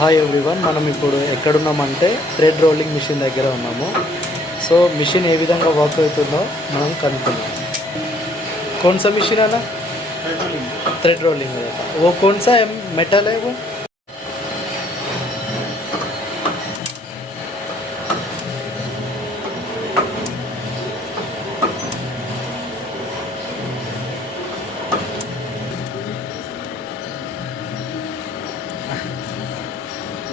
hi everyone మనం ఇప్పుడు ఎక్కడున్నామంటే thread rolling machine దగ్గర ఉన్నాము సో మిషన్ ఏ విధంగా వర్క్ అవుతుందో మనం కనుక్కుందాం कौन सा मशीन है ना थ्रेड रोलिंग रहता वो कौन सा है मेटल है वो